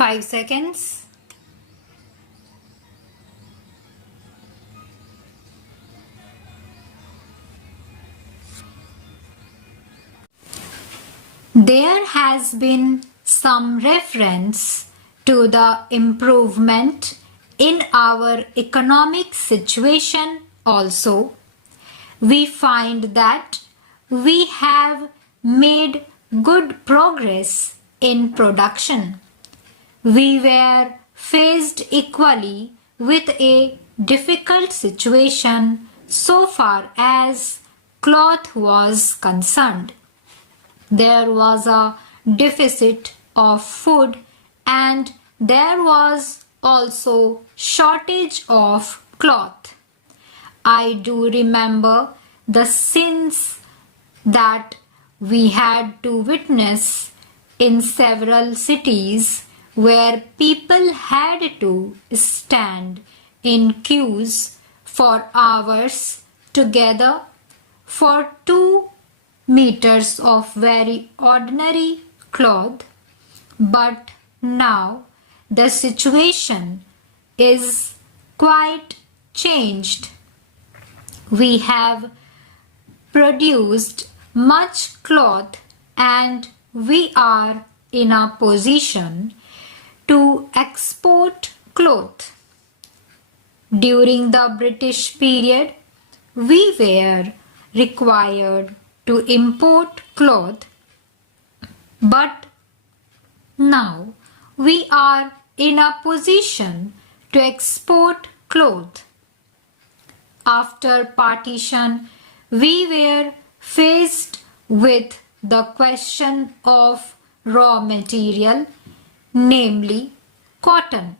5 seconds. There has been some reference to the improvement in our economic situation also. We find that we have made good progress in production. We were faced equally with a difficult situation so far as cloth was concerned. There was a deficit of food and there was also shortage of cloth. I do remember the scenes that we had to witness in several cities where people had to stand in queues for hours together for 2 meters of very ordinary cloth. But now the situation is quite changed. We have produced much cloth and we are in a position to export cloth. During the British period, we were required to import cloth, but now we are in a position to export cloth. After partition, we were faced with the question of raw material, namely cotton.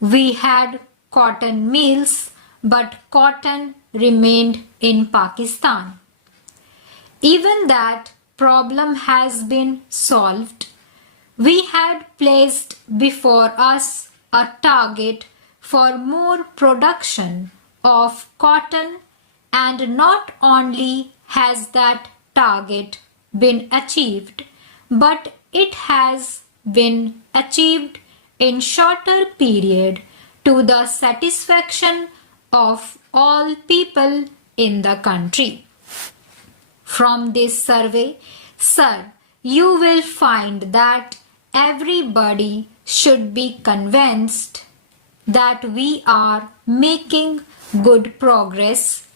We had cotton mills, but cotton remained in Pakistan. Even that problem has been solved. We had placed before us a target for more production of cotton, and not only has that target been achieved, but it has been achieved in shorter period to the satisfaction of all people in the country. From this survey, sir, you will find that everybody should be convinced that we are making good progress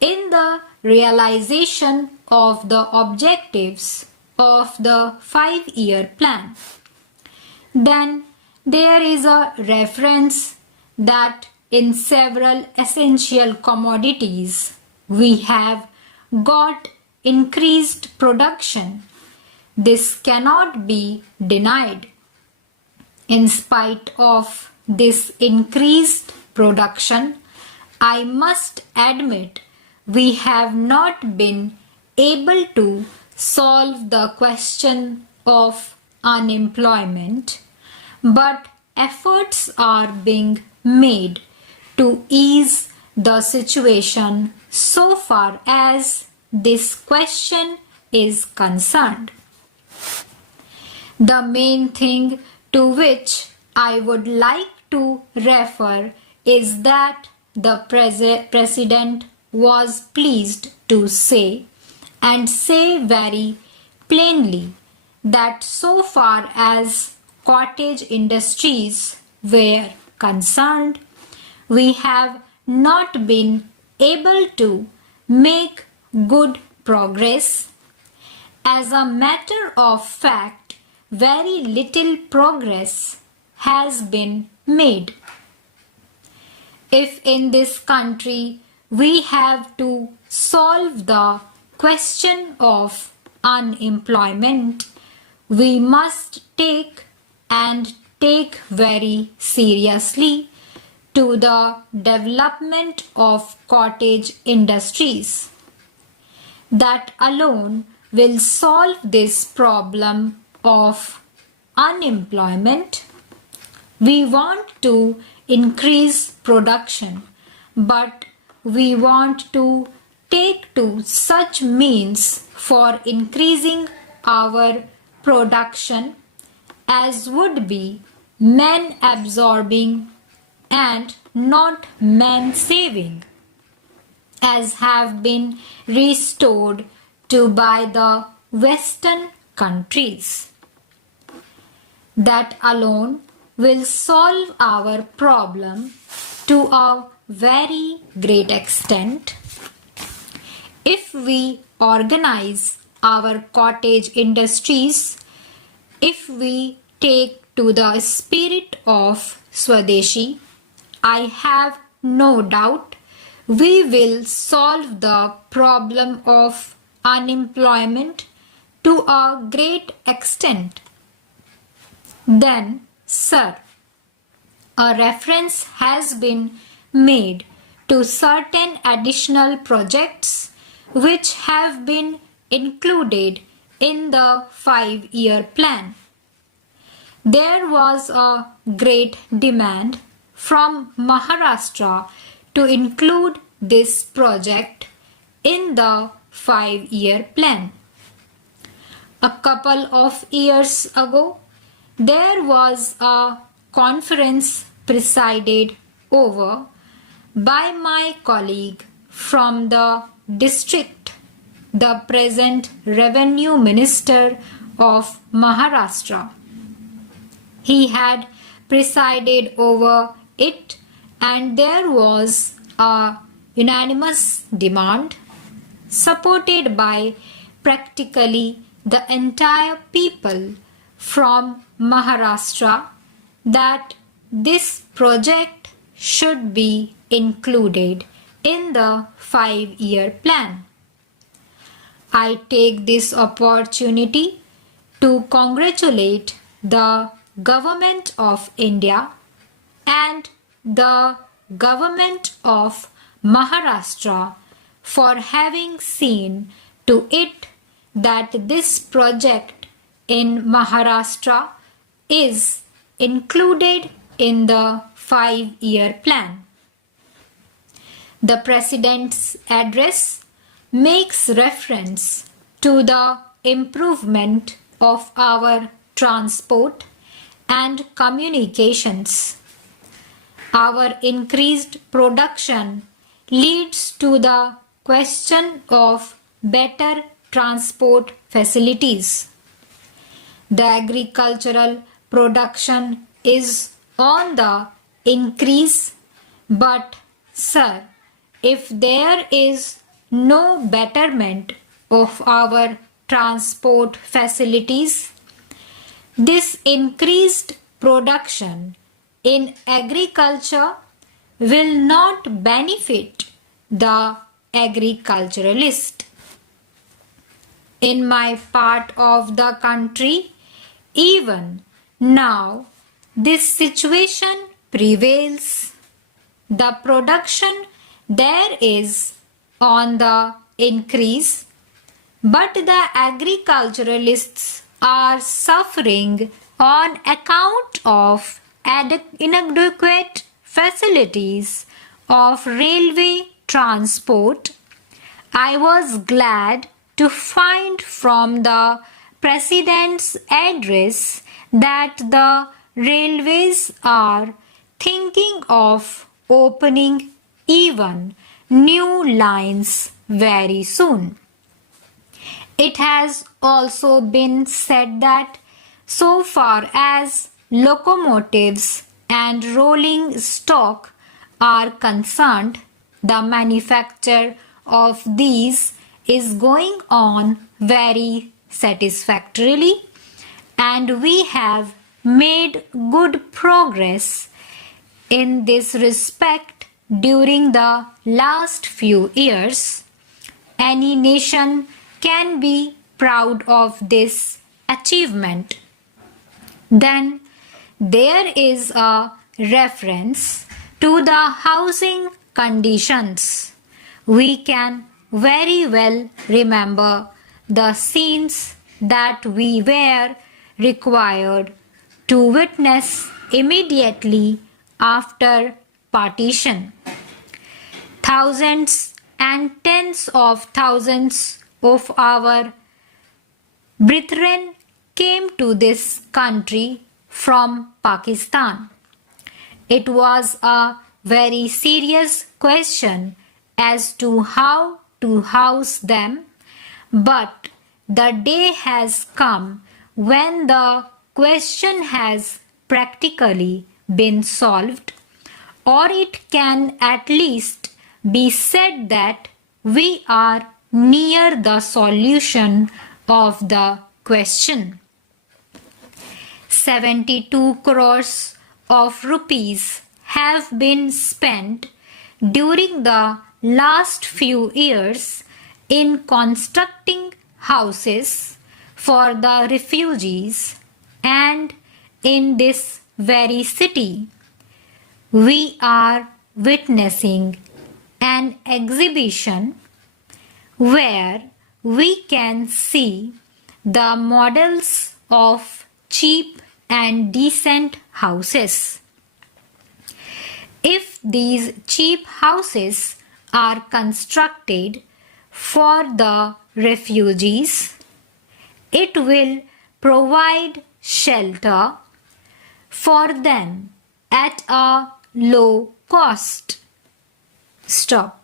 in the realization of the objectives of the 5-year plan. Then there is a reference that in several essential commodities we have got increased production. This cannot be denied. In spite of this increased production, I must admit we have not been able to solve the question of unemployment, but efforts are being made to ease the situation so far as this question is concerned. The main thing to which I would like to refer is that the President was pleased to say, and say very plainly, that so far as cottage industries were concerned, we have not been able to make good progress. As a matter of fact, very little progress has been made. If in this country we have to solve the question of unemployment, we must take very seriously to the development of cottage industries. That alone will solve this problem of unemployment. We want to increase production, but we want to take to such means for increasing our production as would be men absorbing and not men saving, as have been restored to by the Western countries. That alone will solve our problem to a very great extent. If we organize our cottage industries, if we take to the spirit of Swadeshi, I have no doubt we will solve the problem of unemployment to a great extent. Then, sir, a reference has been made to certain additional projects which have been included in the 5-year plan. There was a great demand from Maharashtra to include this project in the 5-year plan. A couple of years ago, there was a conference presided over by my colleague from the district, the present Revenue Minister of Maharashtra. He had presided over it, and there was a unanimous demand supported by practically the entire people from Maharashtra that this project should be included in the 5-year plan. I take this opportunity to congratulate the Government of India and the Government of Maharashtra for having seen to it that this project in Maharashtra is included in the 5-year plan. The President's address makes reference to the improvement of our transport and communications. Our increased production leads to the question of better transport facilities. The agricultural production is on the increase, but sir, if there is no betterment of our transport facilities, this increased production in agriculture will not benefit the agriculturalist. In my part of the country, even now, this situation prevails. The production there is on the increase, but the agriculturalists are suffering on account of inadequate facilities of railway transport. I was glad to find from the President's address that the railways are thinking of opening even new lines very soon. It has also been said that so far as locomotives and rolling stock are concerned, the manufacture of these is going on very satisfactorily, and we have made good progress in this respect during the last few years. Any nation can be proud of this achievement. Then there is a reference to the housing conditions. We can very well remember the scenes that we were required to witness immediately after partition. Thousands and tens of thousands of our brethren came to this country from Pakistan. It was a very serious question as to how to house them, but the day has come when the question has practically been solved, or it can at least be said that we are near the solution of the question. 72 crores of rupees have been spent during the last few years in constructing houses for the refugees, and in this very city we are witnessing an exhibition where we can see the models of cheap and decent houses. If these cheap houses are constructed for the refugees, it will provide shelter for them at a low cost. Stop.